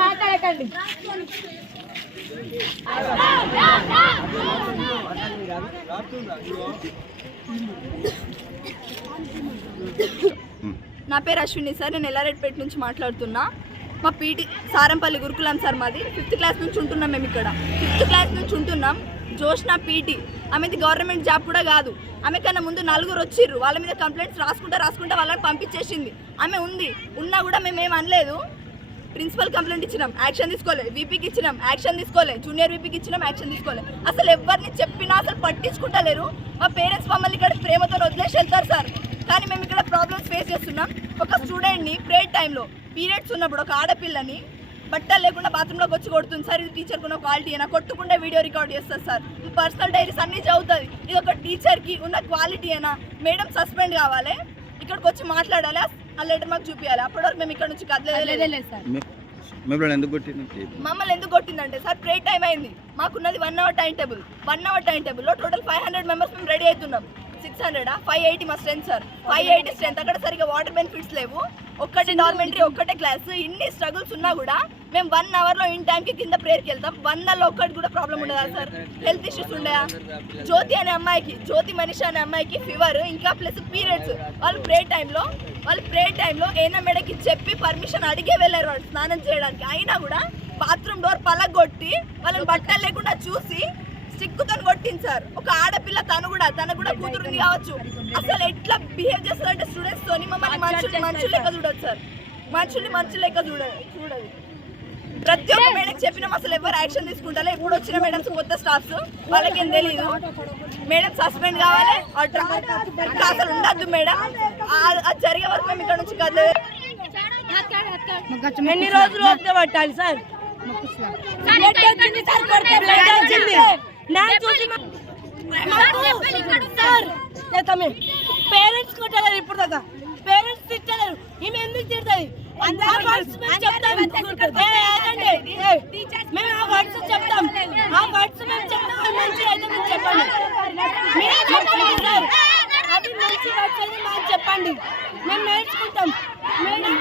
మాట్లాడకండి. నా పేరు అశ్విని సార్, నేను ఎల్లారెడ్డిపేట నుంచి మాట్లాడుతున్నా. మా పీటీ సారంపల్లి గురుకులం సార్, మాది 5th క్లాస్ నుంచి ఉంటున్నాం. మేము ఇక్కడ 5th క్లాస్ నుంచి ఉంటున్నాం. జోష్నా పీటీ, ఆమెది గవర్నమెంట్ జాబ్ కూడా కాదు. ఆమె కన్నా ముందు 4 వచ్చిర్రు, వాళ్ళ మీద కంప్లైంట్స్ రాసుకుంటా వాళ్ళని పంపించేసింది. ఆమె ఉన్నా కూడా మేమేం అనలేదు. ప్రిన్సిపల్ కంప్లైంట్ ఇచ్చినాం, యాక్షన్ తీసుకోలే. వీపీకి ఇచ్చినాం, యాక్షన్ తీసుకోలే. జూనియర్ వీపీకి ఇచ్చినాం, యాక్షన్ తీసుకోలే. అసలు ఎవరిని చెప్పినా అసలు పట్టించుకుంటలేరు. మా పేరెంట్స్ మమ్మల్ని ఇక్కడ ప్రేమతో వదిలేసి వెళ్తారు సార్. కానీ మేము ఇక్కడ ప్రాబ్లమ్స్ ఫేస్ చేస్తున్నాం. ఒక స్టూడెంట్ని ప్రేయర్ టైంలో పీరియడ్స్ ఉన్నప్పుడు ఒక ఆడపిల్లని బట్టలు లేకుండా బాత్రూంలోకి వచ్చి కొడుతుంది సార్. ఇది టీచర్కి ఉన్న క్వాలిటీ అయినా, కొట్టుకుంటే వీడియో రికార్డ్ చేస్తారు సార్. పర్సనల్ డైరీస్ అన్నీ చదువుతుంది. ఇది ఒక టీచర్కి ఉన్న క్వాలిటీ అయినా. మేడం సస్పెండ్ కావాలి, ఇక్కడికి వచ్చి మాట్లాడాలి, ఆ లెటర్ మాకు చూపించాలి. అప్పటివరకు మేము ఇక్కడ నుంచి కదలేదు సార్. మమ్మల్ని ఎందుకు కొట్టిందంటే సార్, ప్రేయర్ టైం అయింది. మాకున్నది 1 hour time table. 1 hour time టేబుల్లో టోటల్ 500 మెంబర్స్ మేము రెడీ అవుతున్నాం. 600 580 మా స్ట్రెంత్ సార్. 580 స్ట్రెంత్. అక్కడ సరిగా వాటర్ బెనిఫిట్స్ లేవు, ఒక్కటే డార్మెంటరీ, ఒక్కటే క్లాస్. ఇన్ని స్ట్రగుల్స్ ఉన్నా కూడా మేము 1 hourలో ఇన్ టైంకి కింద ప్రేయర్కి వెళ్తాం. 1 ఒక్కటి కూడా ప్రాబ్లం ఉండదా సార్? హెల్త్ ఇష్యూస్ ఉండయా? జ్యోతి అనే అమ్మాయికి, జ్యోతి మనిషి అనే అమ్మాయికి ఫీవర్, ఇంకా ప్లస్ పీరియడ్స్. వాళ్ళు ప్రేయర్ టైంలో ఏనా మేడకి చెప్పి పర్మిషన్ అడిగే వెళ్ళారు వాళ్ళు స్నానం చేయడానికి. అయినా కూడా బాత్రూమ్ డోర్ పలగొట్టి వాళ్ళని బట్టలు లేకుండా చూసి స్టిక్తో కొట్టింది సార్. ఒక ఆడపిల్ల, తనకు కూడా కూతురుంది కావచ్చు. అసలు ఎట్లా బిహేవ్ చేస్తారంటే స్టూడెంట్స్ తోని మమ్మల్ని మనుషులు లెక్క చూడదు సార్. మనుషులు లెక్క చూడదు. ప్రతి ఒక్క మేడంకి చెప్పినాం, అసలు ఎవరు యాక్షన్ తీసుకుంటారో. ఇప్పుడు వచ్చిన మేడమ్స్ కొత్త స్టాఫ్స్, వాళ్ళకేం తెలీదు. మేడం సస్పెండ్ కావాలి, అసలు ఉండద్దు మేడం. అది జరిగే వరకు మేము ఇక్కడ నుంచి కదలేదు. ఎన్ని రోజులు వస్తే పట్టాలి సార్? పేరెంట్స్ కొట్టలేరు ఇప్పుడు దాకా, పేరెంట్స్ తిట్టలేరు. ఈమె ఎందుకు తిడతాయి? మేము ఆ వర్డ్స్ చెప్తాం, మంచి అయితే మీరు చెప్పండి. అది మంచి వర్డ్స్ అయితే మాకు చెప్పండి, మేము నేర్చుకుంటాం. మేడం